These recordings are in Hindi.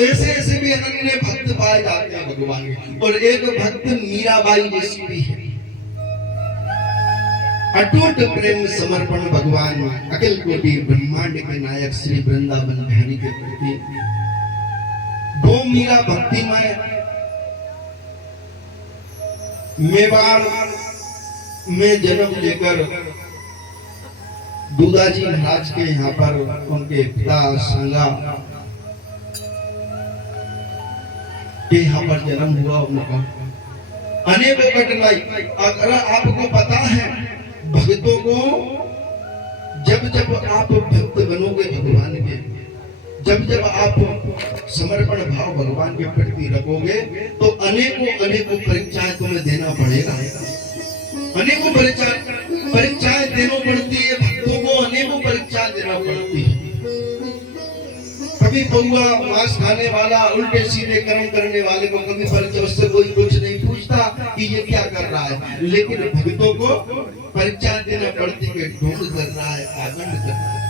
ऐसे ऐसे भी अनन्य भक्त पाए जाते हैं भगवान के। और एक भक्त मीराबाई जैसी भी है, अटूट प्रेम समर्पण भगवान अखिल कोटि ब्रह्मांड के नायक श्री वृंदावन बिहारी के प्रति। वो मीरा भक्तिमय मेवाड़ में जन्म लेकर दूधाजी महाराज के यहाँ पर उनके पिता संगा के यहाँ पर जन्म हुआ उनका। अनेकों कठिनाई, अगर आपको पता है भक्तों को जब जब आप भक्त बनोगे भगवान के, जब जब आप समर्पण भाव भगवान के प्रति रखोगे तो अनेकों परीक्षाएं तुम्हें देना पड़ेगा। अनेकों परीक्षाएं देना पड़ती है भक्तों को, अनेकों परीक्षाएं देना पड़ती है। कभी पौआ मांस खाने वाला, उल्टे सीधे कर्म करने वाले को कभी परीक्षा से कोई कुछ नहीं पूछता कि ये क्या कर रहा है, लेकिन भक्तों को परीक्षा देना पड़ती है, ढोंग कर रहा है, आगंड कर रहा है।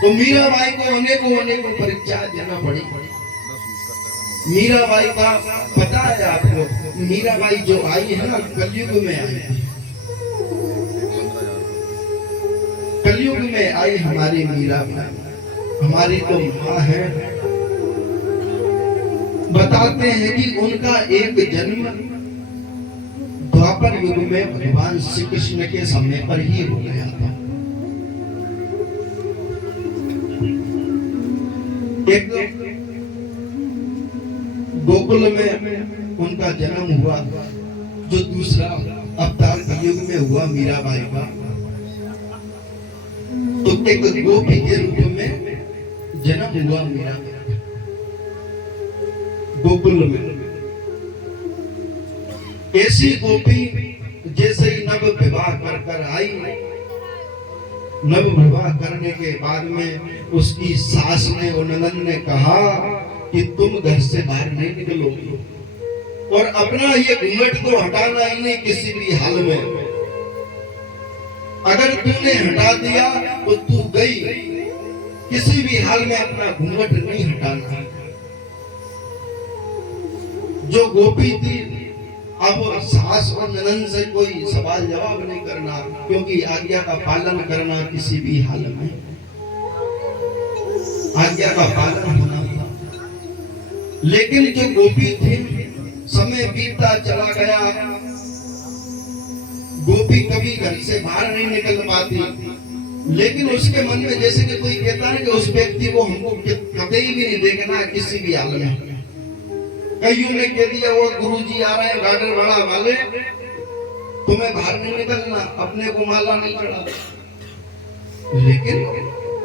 तो मीराबाई को अनेकों परीक्षा देना पड़ी। मीराबाई का पता है आपको, मीराबाई जो आई है ना कलयुग में आई है, कलयुग में आई हमारी मीराबाई, हमारी तो माँ है। बताते हैं कि उनका एक जन्म द्वापर युग में भगवान श्री कृष्ण के समय पर ही हो गया था। एक गोकुल में उनका जन्म हुआ, जो दूसरा अवतार कलयुग में हुआ मीराबाई का। तो एक गोपी के रूप में जन्म हुआ मीरा गोकुल में। ऐसी गोपी जैसे ही नव विवाह कर आई, नव विवाह करने के बाद में उसकी सास ने और ननद ने कहा कि तुम घर से बाहर नहीं निकलोगी और अपना ये घूंघट को हटाना ही नहीं किसी भी हाल में। अगर तूने हटा दिया तो तू गई, किसी भी हाल में अपना घूंघट नहीं हटाना। जो गोपी थी अब सास और ननद से कोई सवाल जवाब नहीं करना, क्योंकि आज्ञा का पालन करना किसी भी हाल में, आज्ञा का पालन होना था। लेकिन जो गोपी थी, समय बीतता चला गया, गोपी कभी घर से बाहर नहीं निकल पाती। लेकिन उसके मन में जैसे कि कोई कहता है कि उस व्यक्ति को हमको कभी भी नहीं देखना किसी भी हाल में। कईयों ने कह दिया वो गुरुजी आ रहे हैं गार्डन वाला वाले, तुम्हें बाहर नहीं निकलना, अपने को माला नहीं चढ़ा। लेकिन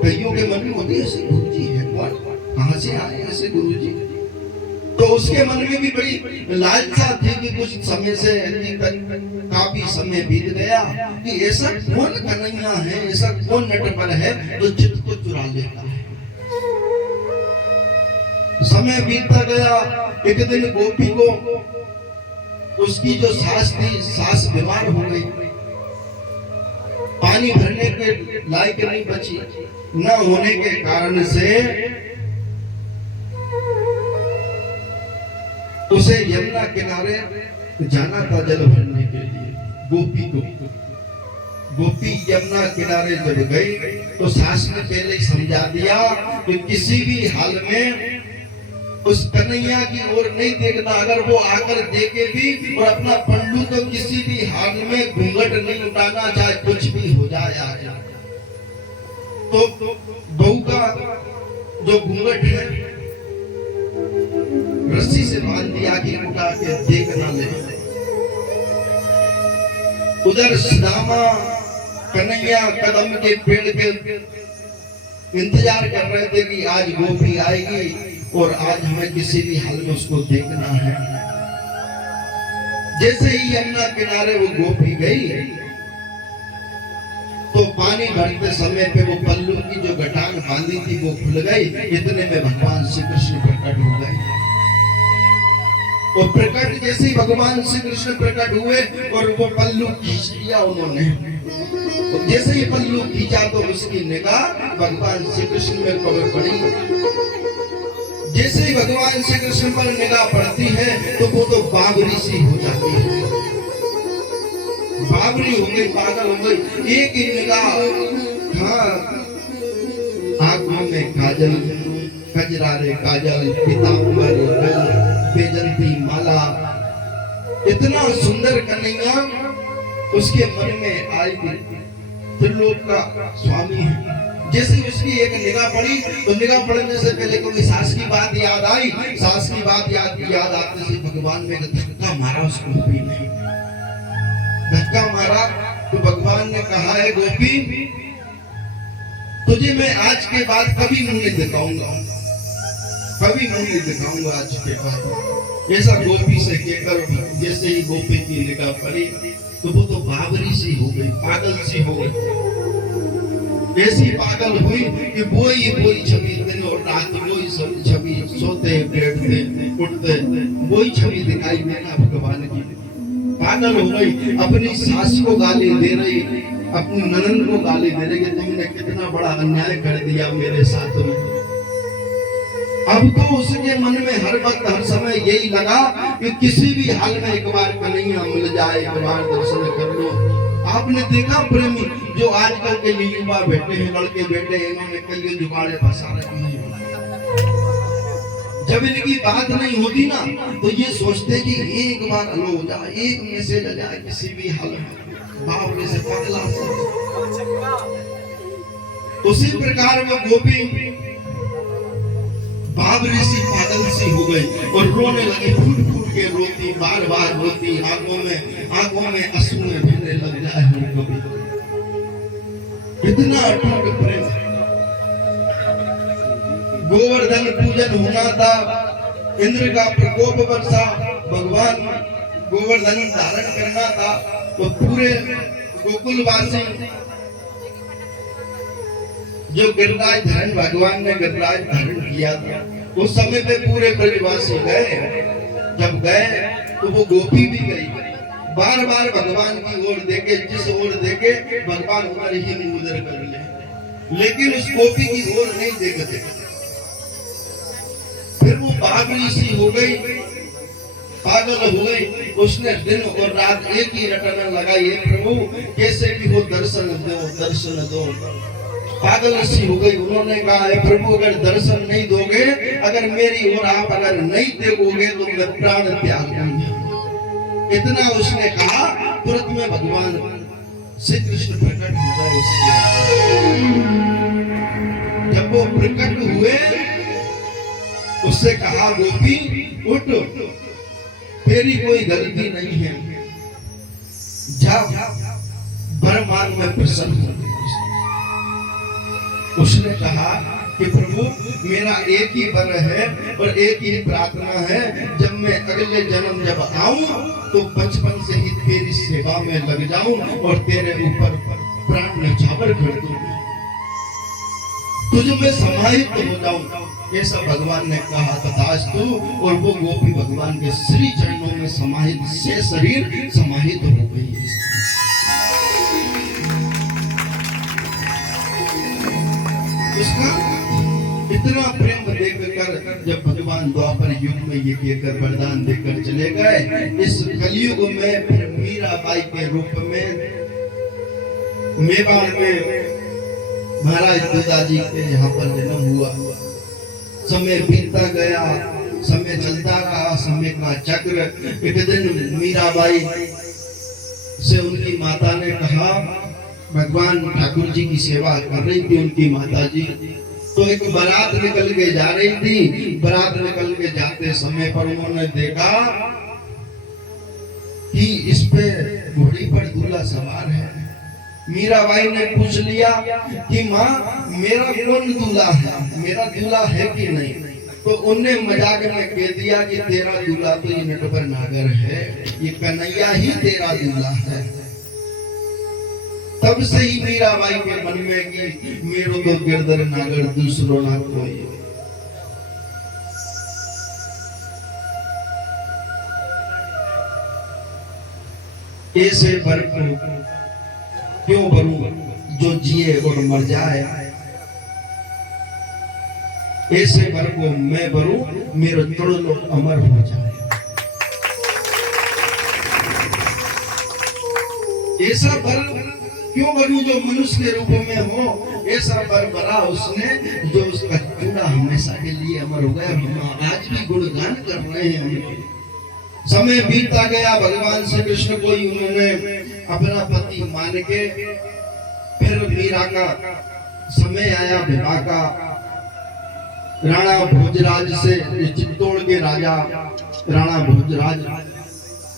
कईयों के मन में होती है ऐसे गुरुजी है कौन, कहां से आए ऐसे गुरुजी। तो उसके मन में भी बड़ी लालसा थी कि कुछ समय से काफी समय बीत गया कि ऐसा कौन कन्हैया है, ऐसा कौन नटवर है जो चित्त को चुरा लेता है। समय बीतता गया, एक दिन गोपी को उसकी जो सास थी, सास बीमार हो गई, पानी भरने के लायक नहीं बची। न होने के कारण से उसे यमुना किनारे जाना था जल भरने के लिए। गोपी को, गोपी यमुना किनारे जब गई तो सास ने पहले ही समझा दिया कि किसी भी हाल में उस कन्हैया की ओर नहीं देखना। अगर वो आकर देखे भी और अपना पंडू तो किसी भी हाल में घूंघट नहीं उठाना, चाहे कुछ भी हो जाए आ जाए। तो बहू का जो घूंघट है रस्सी से बांध दिया कि उठा के देख ना ले। उधर सुदामा कन्हैया कदम के पेड़ के इंतजार कर रहे थे कि आज गोपी आएगी और आज हमें किसी भी हाल में उसको देखना है। जैसे ही यमुना किनारे वो गोपी गई तो पानी भरते समय पे वो पल्लू की जो गठान बांधी थी वो खुल गई। इतने में भगवान श्री कृष्ण प्रकट हो गए। और प्रकट जैसे ही भगवान श्री कृष्ण प्रकट हुए और वो पल्लू खींच लिया उन्होंने। और जैसे ही पल्लू खींचा तो उसकी निगाह भगवान श्री कृष्ण में पड़ पड़ी। जैसे ही भगवान श्री कृष्ण पर निगाह पड़ती है तो वो तो बाबरी सी हो जाती है, बाबरी हो गई, पागल हो गई। एक ही निगाह, हाँ, आंखों में काजल, कजरारे काजल, पीतांबर, बेजंती माला, इतना सुंदर कन्हैया उसके मन में आई। त्रिलोक का स्वामी है। जैसे उसकी एक निगाह पड़ी तो निगाह पड़ने से पहले कोई सास की बात याद आई। सास की बात याद आते से भगवान ने धक्का मारा उस गोपी ने, धक्का मारा तो भगवान ने कहा है गोपी तुझे मैं आज के बाद कभी मुंह नहीं दिखाऊंगा, कभी मुंह नहीं दिखाऊंगा आज के बाद। ऐसा गोपी से कहकर जैसे ही गोपी की निगाह पड़ी तो वो तो बाबरी सी हो गई, पागल सी हो गई। ऐसी पागल हुई कि वही छवि दिन और रात, वही छवि, सोते बैठते उठते वही छवि दिखाई देना भगवान की। पागल हो गई, अपनी सास को गाली दे रही, अपनी ननद को गाली दे रही कि तुमने कितना बड़ा अन्याय कर दिया मेरे साथ में। अब तो उसके मन में हर वक्त हर समय यही लगा कि किसी भी हाल में एक बार कन्हैया मिल जाए, एक बार दर्शन कर लो। आपने देखा प्रेमी जो आजकल के युवा बेटे हैं, लड़के बेटे, इन्होंने कई जुगाड़े फंसा रखी हैं। जब इनकी बात नहीं होती ना तो ये सोचते कि एक बार हेलो हो जाए, एक मैसेज आ जाए किसी भी हाल में, बाप से पगला उसी प्रकार में गोपी बाबरी सी पागल सी हो गई और रोने लगी, फूट फूट के रोती, बार बार रोती, आंखों में आंसू बहने लग जाए उनको भी। इतना अटूट प्रेम। गोवर्धन पूजन होना था, इंद्र का प्रकोप वर्षा, भगवान गोवर्धन धारण करना था तो पूरे गोकुलवासी जो गिरिराज धारण भगवान ने गिरिराज धारण किया था उस समय पे पूरे ब्रजवासी गए। जब गए तो वो गोपी भी गई, बार बार भगवान की ओर देखे, जिस ओर देखे भगवान उधर ही मुंह उधर कर ले, लेकिन उस गोपी की ओर नहीं देखते। फिर वो बाबरी सी हो गई, पागल हो गई। उसने दिन और रात एक ही रटना लगाई, प्रभु कैसे भी हो दर्शन दो, दर्शन दो। पागल सी हो गई। उन्होंने कहा है प्रभु अगर दर्शन नहीं दोगे, अगर मेरी ओर आप अगर नहीं देखोगे तो मैं प्राण त्याग दूंगी। इतना उसने कहा, तुरंत में भगवान श्री कृष्ण प्रकट हो गए उसके। जब वो प्रकट हुए उससे कहा गोपी उठ, तेरी कोई गलती नहीं है, जा ब्रह्मांड में प्रसन्न हो। उसने कहा कि प्रभु मेरा एक ही वर है और एक ही प्रार्थना है, जब मैं अगले जन्म जब आऊं तो बचपन से ही तेरी सेवा में लग जाऊं और तेरे ऊपर प्राण न्यौछावर कर दूं, तुझ में समाहित हो जाऊं। ऐसा भगवान ने कहा तथास्तु। और वो गोपी भगवान के श्री चरणों में समाहित से शरीर समाहित हो गई। उसका इतना प्रेम देखकर जब भगवान द्वापर युग में ये कहकर वरदान देकर चले गए, इस कलयुग में फिर मीराबाई के रूप में मेवाड़ में महाराज पिताजी के यहाँ पर जन्म हुआ। समय बीतता गया, समय चलता रहा, समय का चक्र। एक दिन मीराबाई से उनकी माता ने कहा, भगवान ठाकुर जी की सेवा कर रही थी उनकी माता जी, तो एक बारात निकल के जा रही थी। बारात निकल के जाते समय पर उन्होंने देखा कि इस पे घोड़ी पर दूल्हा सवार है। मीराबाई ने पूछ लिया कि माँ मेरा कौन दूल्हा है, मेरा दूल्हा है कि नहीं? तो उनने मजाक में कह दिया कि तेरा दूल्हा तो ये नटवर नागर है, ये कन्हैया ही तेरा दूल्हा है। तब से ही मीराबाई के मन में कि मेरो तो गिरधर नागर दूसरो ना कोई। ऐसे वर को क्यों भरूं जो जिए और मर जाए। ऐसे वर को मैं वरूं, मेरो तोड़ लो अमर हो जाए। ऐसा वर क्यों वरूं जो मनुष्य के रूप में हो, ऐसा वर वरा उसने जो उसका चूड़ा हमेशा के लिए अमर हो गया। हम आज भी गुणगान कर रहे हैं उनके। समय बीतता गया, भगवान श्री कृष्ण को ही उन्होंने अपना पति मान के, फिर मीरा का समय आया विवाह का। राणा भोजराज से, चित्तौड़ के राजा राणा भोजराज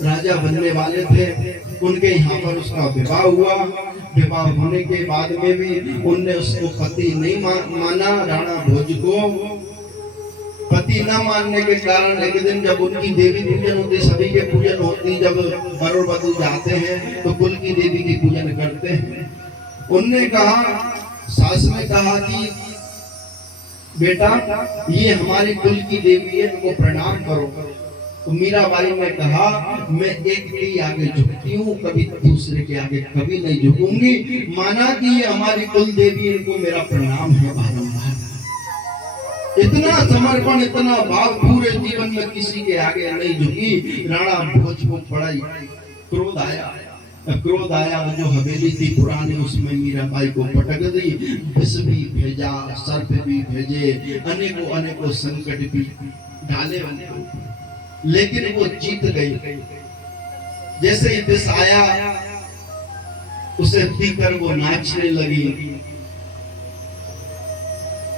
राजा बनने वाले थे, उनके यहाँ पर उसका विवाह हुआ। विवाह होने के बाद में भी उनने उसको पति नहीं माना। राणा भोज को पति न मानने के कारण एक दिन जब उनकी देवी पूजन होती, सभी के पूजन होती, जब वर वधू जाते हैं तो कुल की देवी की पूजन करते हैं। उनने कहा, सास ने कहा कि बेटा ये हमारी कुल की देवी है, इनको प्रणाम करो। तो मीराबाई ने कहा, मैं एक के आगे झुकती हूँ, कभी दूसरे के आगे कभी नहीं झुकूंगी। माना कि ये हमारी कुल देवी, इनको मेरा प्रणाम है बारंबार। इतना समर्पण, इतना भाव, पूरे जीवन में किसी के आगे नहीं झुकी। राणा भोज को बड़ा क्रोध आया। क्रोध आया, जो हवेली थी पुरानी उसमें मीराबाई को पटक दी। विष भी भेजा, सर्प भी भेजे, अनेकों अनेकों संकट भी डाले उनको, लेकिन वो जीत गई। जैसे ही विष आया उसे पीकर वो नाचने लगी,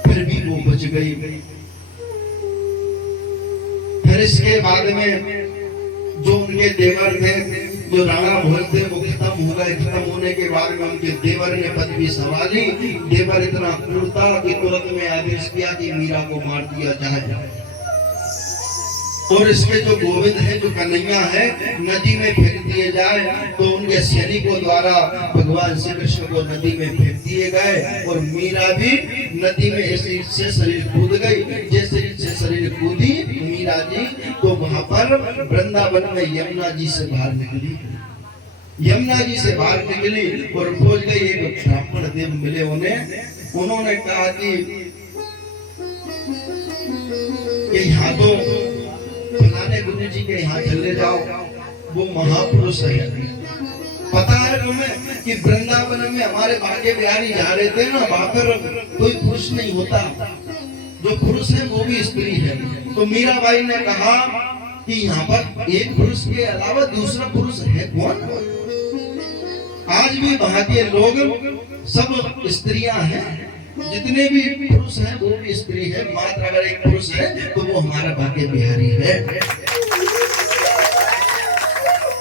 फिर भी वो बच गई। फिर इसके बाद में जो उनके देवर थे, जो राणा भोज थे, वो खत्म हो गए। खत्म होने के बाद में उनके देवर ने पदवी संभाली। देवर इतना क्रूर था कि तुरंत में आदेश किया कि मीरा को मार दिया जाए, और इसके जो गोविंद है, जो कन्हैया है, नदी में फेंक दिए जाए। तो उनके सैनिकों द्वारा भगवान श्री कृष्ण को नदी में फेंक दिए गए, और मीरा भी नदी में ऐसे से शरीर कूद गई। जैसे से शरीर कूदी मीरा जी, तो वहां पर वृंदावन में यमुना जी से बाहर निकली। यमुना जी से बाहर निकली और पहुंच गई। एक ब्राह्मण देव मिले उन्हें। उन्होंने कहा कि यहाँ तो फलाने गुरु जी के यहाँ चले जाओ, वो महापुरुष है। पता है तुम्हें कि वृंदावन में हमारे भाग्य बिहारी जा रहे थे ना, वहां पर कोई पुरुष नहीं होता, जो पुरुष है वो भी स्त्री है। तो मीराबाई ने कहा कि यहाँ पर एक पुरुष के अलावा दूसरा पुरुष है कौन? आज भी वहां के लोग सब स्त्रियां हैं, जितने भी पुरुष हैं वो भी स्त्री है। मात्र अगर एक पुरुष है तो वो हमारा भाग्य बिहारी है।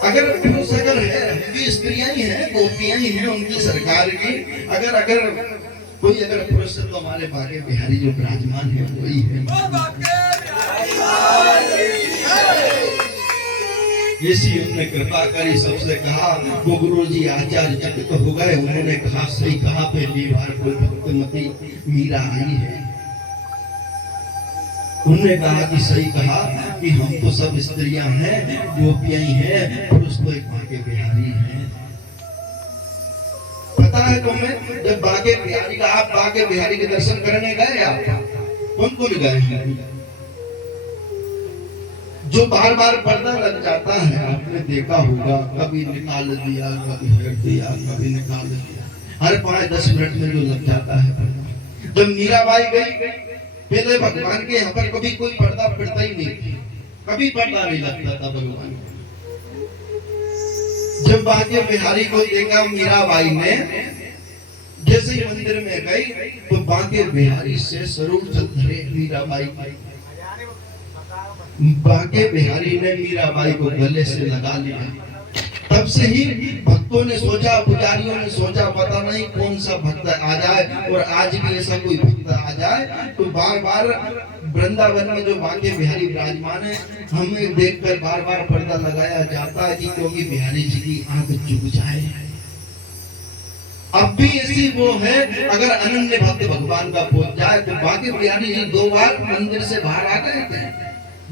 अगर पुरुष अगर है, भी स्त्रियां ही हैं, गोपियां ही हैं उनकी सरकार की। अगर कोई अगर पुरुष है तो हमारे भाग्य बिहारी जो विराजमान है वही है। ऐसी उन्होंने कृपा करी, सबसे कहा। वो गुरु जी आचार्य चकित हो गए। उन्होंने कहा, सही कहा, पहली बार कोई भक्तमती मीरा आई है। उन्होंने कहा कि सही कहा कि हम तो सब स्त्रियां हैं, गोपियां ही हैं, पुरुष तो एक भाग्य बिहारी है। पता है तुम्हें, जब भाग्य बिहारी का, आप भाग्य बिहारी के दर्शन करने गए, आप कौन कौन गए हैं? जो बार बार पर्दा लग जाता है, आपने देखा होगा, कभी निकाल दिया, कभी हट दिया, कभी निकाल दिया, हर 5-10 मिनट में जो लग जाता है पर्दा। जब मीराबाई गई, पहले भगवान के यहाँ पर कभी कोई पर्दा पड़ता ही नहीं, कभी पर्दा नहीं लगता था भगवान। जब भाग्य बिहारी को देखा मीराबाई ने, जैसे ही मंदिर में गई तो भाग्य बिहारी से स्वरूप धरे मीराबाई। भाग्य बिहारी ने मीराबाई को गले से लगा लिया। तब से ही भक्तों ने सोचा, पुजारियों ने सोचा, पता नहीं कौन सा भक्त आ जाए, और आज भी ऐसा कोई भक्त आ जाए तो बार बार वृंदावन में जो भाग्य बिहारी विराजमान है, हमें देखकर बार बार पर्दा लगाया जाता है कि क्योंकि बिहारी जी की आंख झुक जाए। अब भी ऐसी वो है, अगर अनन्य भक्त भगवान का पहुंच जाए तो भाग्य बिहारी जी 2 बार मंदिर से बाहर आ गए थे।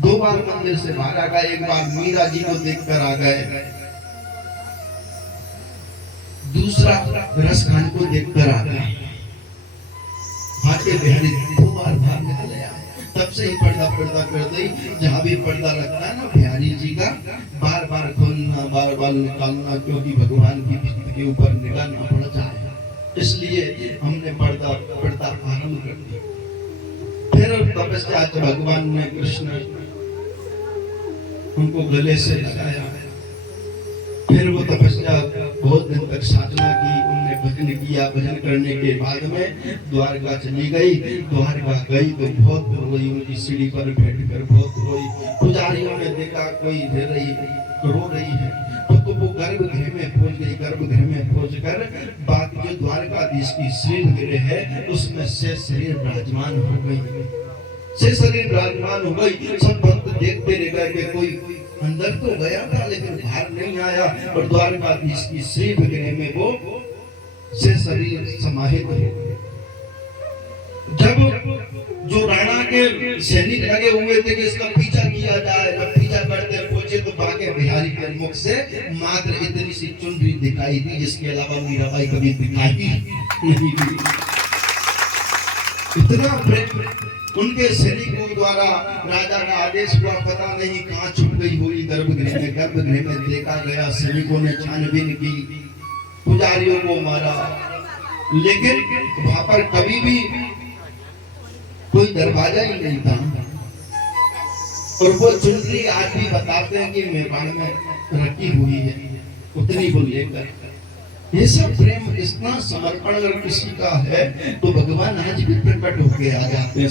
2 बार मंदिर से बाहर आ गए। एक बार मीरा जी को देखकर आ गए, दूसरा रस खान को देखकर आ गए। भाग्य बिहारी 2 बार बाहर निकल आए। जब से ही पर्दा पर्दा कर दी, जहाँ भी पर्दा लगता है ना बिहारी जी का, बार बार खोलना बार बार निकालना, क्योंकि भगवान की भक्त के ऊपर निगाह न पड़ जाए, इसलिए हमने पर्दा पर्दा आरंभ कर दिया। फिर तपस्या भगवान ने कृष्ण उनको गले से लगाया, फिर वो तपस्या बहुत दिन तक साधना की, उनने भजन किया। भजन करने के बाद में द्वारका चली गई। द्वारका गई तो बहुत रोई, उनकी सीढ़ी पर बैठकर बहुत रोई। पुजारियों ने देखा कोई रो रही है, तो वो गर्भगृह में पहुंच गई। गर्भगृह में पहुंचकर बात जो द्वारकाधीश की श्रीनगर है उसमें से शरीर विराजमान हो गई, से शरीर विराजमान हो गई। सब भक्त देखते रह गए कि कोई अंदर तो गया था लेकिन बाहर नहीं आया, और द्वारकाधीश की श्री विग्रह में वो से शरीर समाहित हो गए। जब जो राणा के सैनिक लगे हुए थे कि इसका पीछा किया जाए, जब पीछा करते पहुंचे तो बाके बिहारी के मुख से मात्र इतनी सी चुनरी दिखाई दी, जिसके अलावा मीराबाई कभी दिखाई नहीं दी। इतना प्रेम उनके सैनिकों द्वारा राजा का आदेश हुआ, पता नहीं कहाँ छुप गई हुई गर्भगृह में। गर्भगृह में देखा गया, सैनिकों ने छानबीन की, पुजारियों को मारा, लेकिन वहां पर कभी भी कोई दरवाजा ही नहीं था। और वो चुनरी आज भी बताते हैं कि मेवाड़ में रखी हुई है, उतनी को लेकर। ये सब प्रेम, इतना समर्पण अगर किसी का है तो भगवान आज भी प्रकट होके आ जाते हैं।